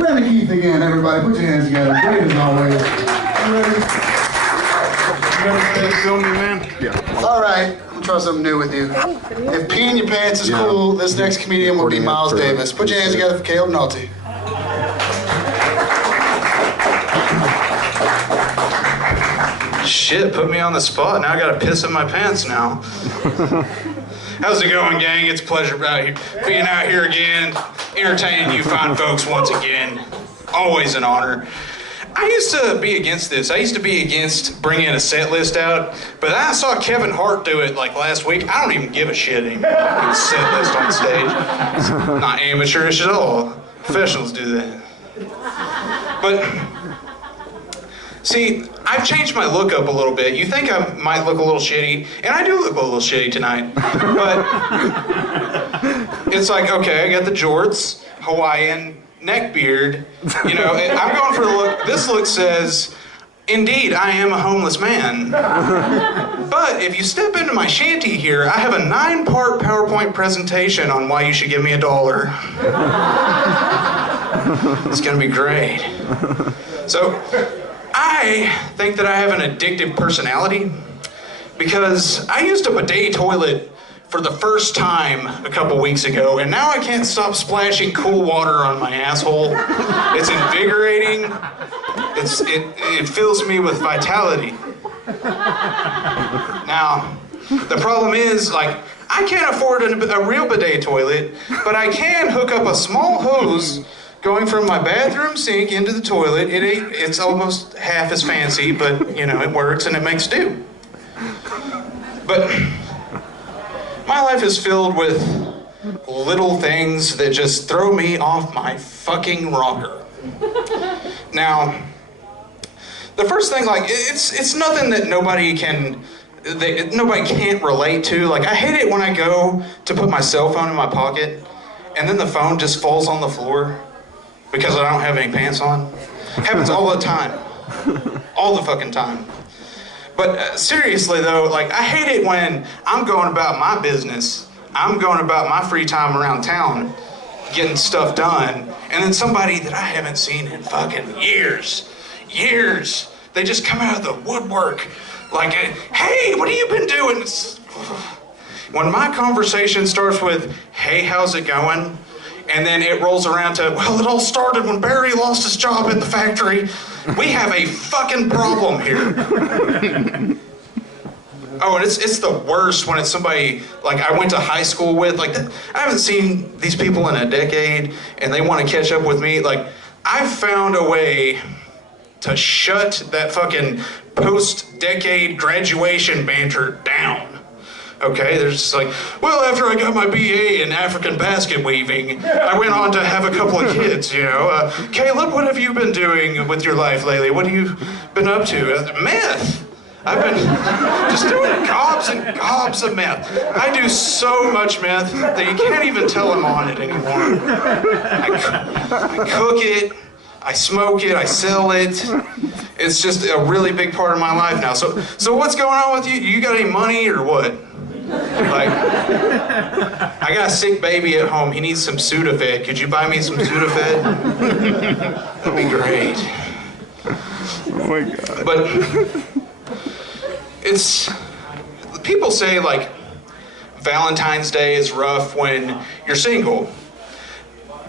Brandon Keith again, everybody. Put your hands together. Great as always. You ready? You film me, man? Yeah. All right. We'll try something new with you. If peeing your pants is cool, this next comedian will be Miles Davis. Put your hands together for Caleb Nulty. Shit, put me on the spot. Now I gotta piss in my pants now. How's it going, gang? It's a pleasure being out here again, entertaining you fine folks once again. Always an honor. I used to be against this. I used to be against bringing a set list out, but I saw Kevin Hart do it like last week. I don't even give a shit anymore. A set list on stage. It's not amateurish at all. Professionals do that. But see, I've changed my look up a little bit. You think I might look a little shitty, and I do look a little shitty tonight. But it's like, okay, I got the jorts, Hawaiian, neck beard. You know, I'm going for the look. This look says, indeed, I am a homeless man. But if you step into my shanty here, I have a 9-part PowerPoint presentation on why you should give me $1. It's gonna be great. So, I think that I have an addictive personality because I used a bidet toilet for the first time a couple weeks ago, and now I can't stop splashing cool water on my asshole. It's invigorating. It fills me with vitality. Now, the problem is, like, I can't afford a real bidet toilet, but I can hook up a small hose going from my bathroom sink into the toilet. It's almost half as fancy, but, you know, it works and it makes do. But my life is filled with little things that just throw me off my fucking rocker. Now, the first thing, like, it's nothing that nobody can't relate to. Like, I hate it when I go to put my cell phone in my pocket and then the phone just falls on the floor because I don't have any pants on. It happens all the time. All the fucking time. But seriously though, like, I hate it when I'm going about my business, I'm going about my free time around town, getting stuff done, and then somebody that I haven't seen in fucking years, they just come out of the woodwork like, hey, what have you been doing? When my conversation starts with, hey, how's it going? And then it rolls around to, well, it all started when Barry lost his job in the factory. We have a fucking problem here. Oh, and it's the worst when it's somebody, like, I went to high school with. Like, I haven't seen these people in a decade, and they want to catch up with me. Like, I've found a way to shut that fucking post-decade graduation banter down. Okay, there's just like, well, after I got my BA in African basket weaving, I went on to have a couple of kids, you know. Caleb, what have you been doing with your life lately? What have you been up to? Meth. I've been just doing gobs and gobs of meth. I do so much meth that you can't even tell I'm on it anymore. I cook it, I smoke it, I sell it. It's just a really big part of my life now. So what's going on with you? You got any money or what? Like, I got a sick baby at home. He needs some Sudafed. Could you buy me some Sudafed? That'd be great. Oh my God. But people say, like, Valentine's Day is rough when you're single.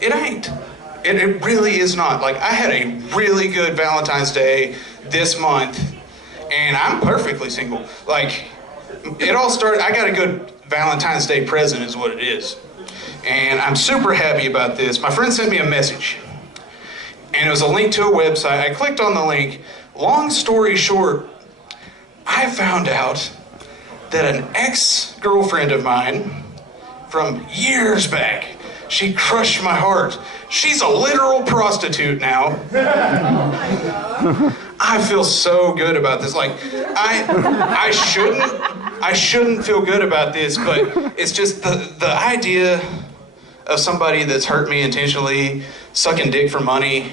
It ain't. It really is not. Like, I had a really good Valentine's Day this month, and I'm perfectly single. Like, it all started, I got a good Valentine's Day present is what it is. And I'm super happy about this. My friend sent me a message, and it was a link to a website. I clicked on the link. Long story short, I found out that an ex-girlfriend of mine from years back, she crushed my heart. She's a literal prostitute now. I feel so good about this. Like, I shouldn't feel good about this, but it's just the idea of somebody that's hurt me intentionally sucking dick for money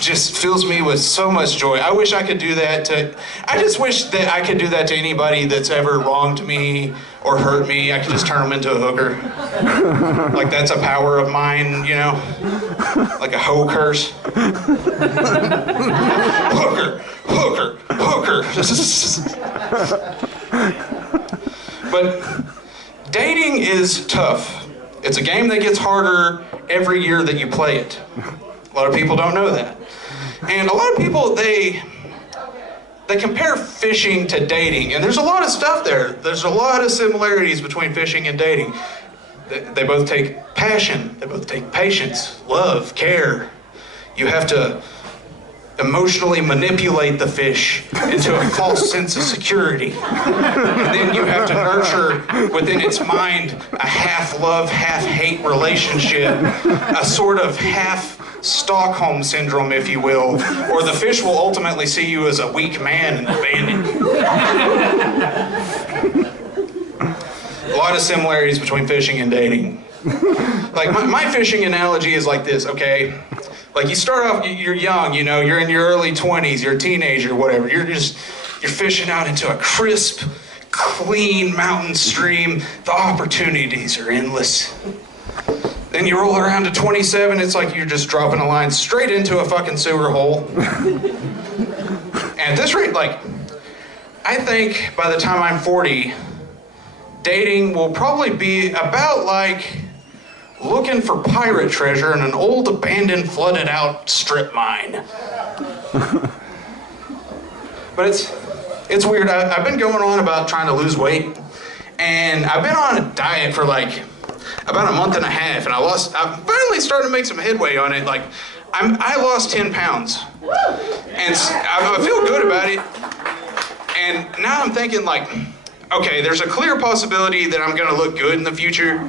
just fills me with so much joy. I wish I could do that I just wish that I could do that to anybody that's ever wronged me or hurt me. I could just turn them into a hooker. Like that's a power of mine, you know? Like a hoe curse. Hooker, hooker, hooker. But dating is tough. It's a game that gets harder every year that you play it. A lot of people don't know that. And a lot of people, they compare fishing to dating, and there's a lot of stuff there. There's a lot of similarities between fishing and dating. They both take passion, they both take patience, love, care. You have to emotionally manipulate the fish into a false sense of security. And then you have to nurture within its mind a half-love, half-hate relationship, a sort of half Stockholm syndrome, if you will, or the fish will ultimately see you as a weak man and abandon you. A lot of similarities between fishing and dating. Like my fishing analogy is like this, okay? Like you start off, you're young, you know, you're in your early 20s, you're a teenager, whatever. You're fishing out into a crisp, clean mountain stream. The opportunities are endless. Then you roll around to 27, it's like you're just dropping a line straight into a fucking sewer hole. And at this rate, like, I think by the time I'm 40, dating will probably be about like looking for pirate treasure in an old abandoned flooded out strip mine. But it's weird. I've been going on about trying to lose weight, and I've been on a diet for like about a month and a half, and I'm finally starting to make some headway on it. Like I lost 10 pounds, and I feel good about it. And now I'm thinking like, okay, there's a clear possibility that I'm gonna look good in the future.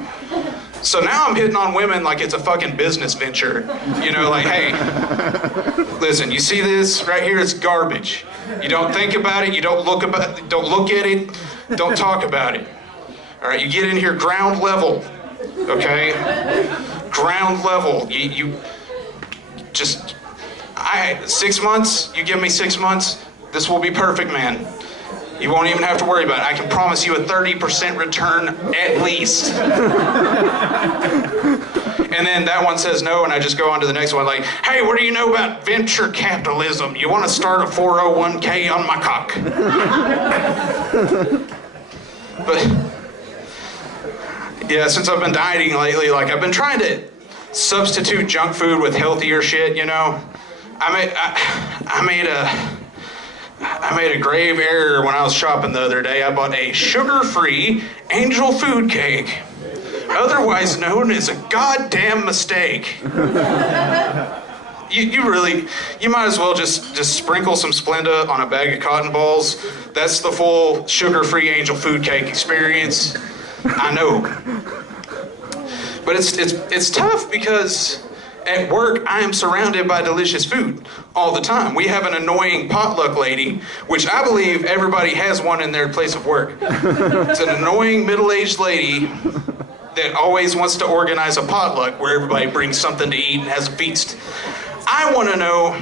So now I'm hitting on women like it's a fucking business venture. You know, like, hey, listen, you see this right here? It's garbage. You don't think about it, you don't look at it, don't talk about it. All right, you get in here ground level, okay? Ground level. You just, 6 months, you give me 6 months, this will be perfect, man. You won't even have to worry about it. I can promise you a 30% return at least. And then that one says no, and I just go on to the next one like, hey, what do you know about venture capitalism? You want to start a 401k on my cock? But, yeah, since I've been dieting lately, like, I've been trying to substitute junk food with healthier shit, you know? I made a grave error when I was shopping the other day. I bought a sugar-free angel food cake, otherwise known as a goddamn mistake. You might as well just sprinkle some Splenda on a bag of cotton balls. That's the full sugar-free angel food cake experience. I know. But it's tough because at work, I am surrounded by delicious food all the time. We have an annoying potluck lady, which I believe everybody has one in their place of work. It's an annoying middle-aged lady that always wants to organize a potluck where everybody brings something to eat and has a feast. I want to know,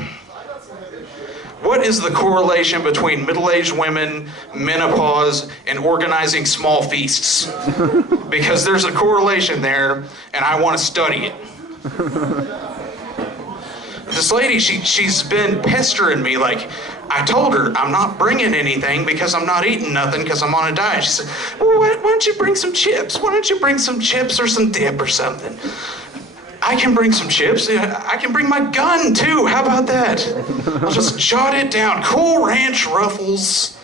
what is the correlation between middle-aged women, menopause, and organizing small feasts? Because there's a correlation there, and I want to study it. This lady, she's been pestering me. Like, I told her I'm not bringing anything because I'm not eating nothing because I'm on a diet. She said, well, why don't you bring some chips? Why don't you bring some chips or some dip or something? I can bring some chips. I can bring my gun too. How about that? I'll just jot it down. Cool Ranch Ruffles,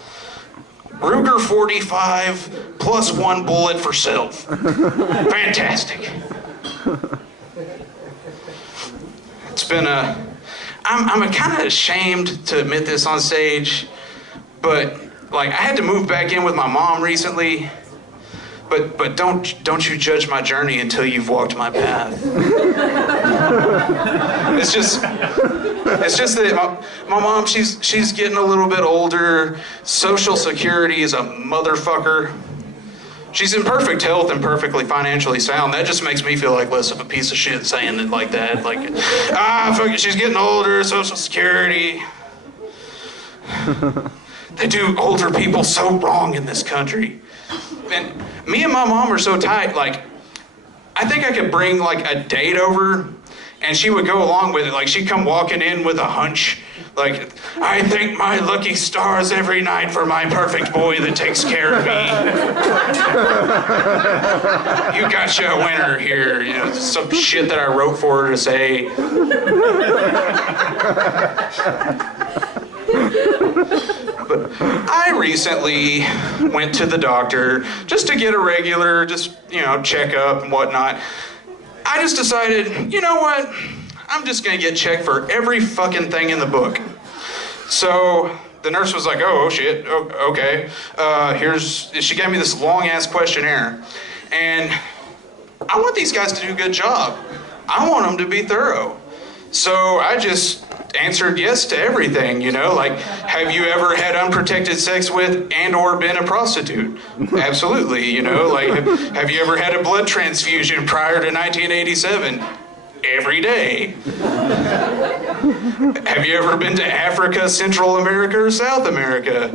Ruger 45, plus 1 bullet for self. Fantastic. It's been I'm kind of ashamed to admit this on stage, but like I had to move back in with my mom recently. But don't you judge my journey until you've walked my path. It's just that my mom, she's getting a little bit older. Social Security is a motherfucker. She's in perfect health and perfectly financially sound. That just makes me feel like less of a piece of shit saying it like that. Like, fuck it, she's getting older, Social Security. They do older people so wrong in this country. And me and my mom are so tight, like, I think I could bring like a date over and she would go along with it. Like, she'd come walking in with a hunch. Like, I thank my lucky stars every night for my perfect boy that takes care of me. You gotcha a winner here. You know, some shit that I wrote for her to say. But I recently went to the doctor just to get a regular, checkup and whatnot. I just decided, you know what? I'm just gonna get checked for every fucking thing in the book. So the nurse was like, oh shit, okay. She gave me this long ass questionnaire. And I want these guys to do a good job. I want them to be thorough. So I just answered yes to everything, like, have you ever had unprotected sex with and or been a prostitute? Absolutely, like, have you ever had a blood transfusion prior to 1987? Every day. Have you ever been to Africa, Central America, or South America?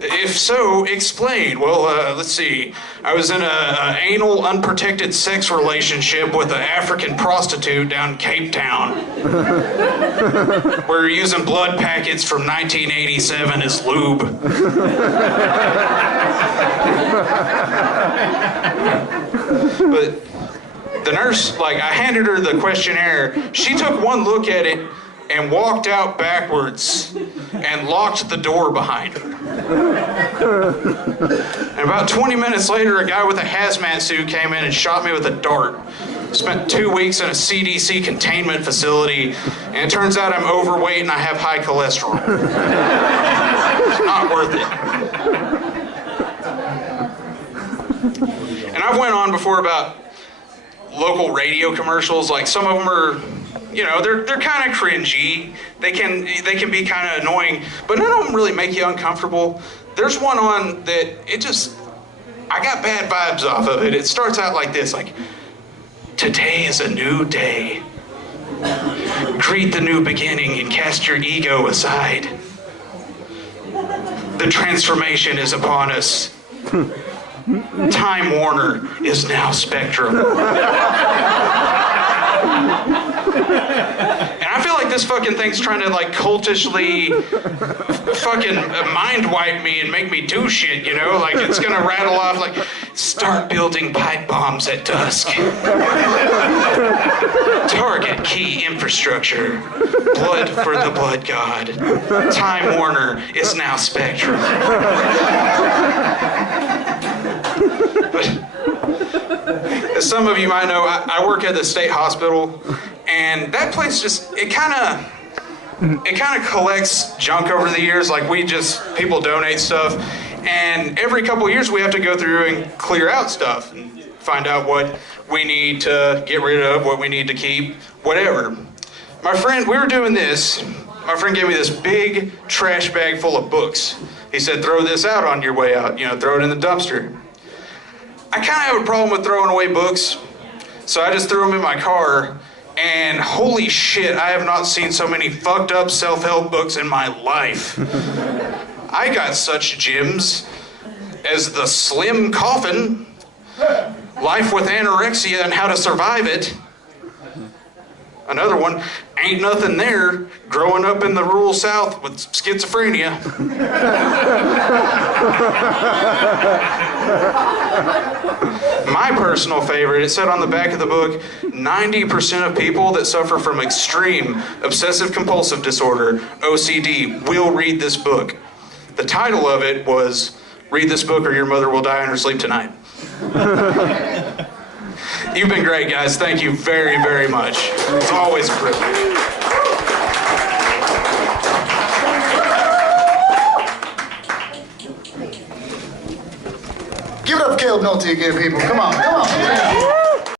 If so, explain. Well, let's see. I was in an anal unprotected sex relationship with an African prostitute down in Cape Town. We were using blood packets from 1987 as lube. But the nurse, I handed her the questionnaire. She took one look at it and walked out backwards and locked the door behind her. And about 20 minutes later, a guy with a hazmat suit came in and shot me with a dart. Spent 2 weeks in a CDC containment facility, and it turns out I'm overweight and I have high cholesterol. It's not worth it. And I've went on before about local radio commercials. Like, some of them are, they're kind of cringy. They can be kind of annoying, but none of them really make you uncomfortable. There's one on that I got bad vibes off of it. It starts out like this, like, today is a new day. Greet the new beginning and cast your ego aside. The transformation is upon us. Time Warner is now Spectrum. And I feel like this fucking thing's trying to cultishly fucking mind wipe me and make me do shit, Like, it's gonna rattle off like, start building pipe bombs at dusk. Target key infrastructure. Blood for the blood god. Time Warner is now Spectrum. As some of you might know, I work at the state hospital, and that place it kind of collects junk over the years. Like, people donate stuff, and every couple of years we have to go through and clear out stuff and find out what we need to get rid of, what we need to keep, whatever. My friend gave me this big trash bag full of books. He said, throw this out on your way out, throw it in the dumpster. I kind of have a problem with throwing away books, so I just threw them in my car, and holy shit, I have not seen so many fucked up self-help books in my life. I got such gems as The Slim Coffin, Life with Anorexia and How to Survive It. Another one, Ain't Nothing There, Growing Up in the Rural South with Schizophrenia. My personal favorite, it said on the back of the book, 90% of people that suffer from extreme obsessive compulsive disorder, OCD, will read this book. The title of it was, Read This Book or Your Mother Will Die in Her Sleep Tonight. You've been great, guys. Thank you very, very much. It's always a privilege. Give it up for Caleb Nulty again, people. Come on, come on.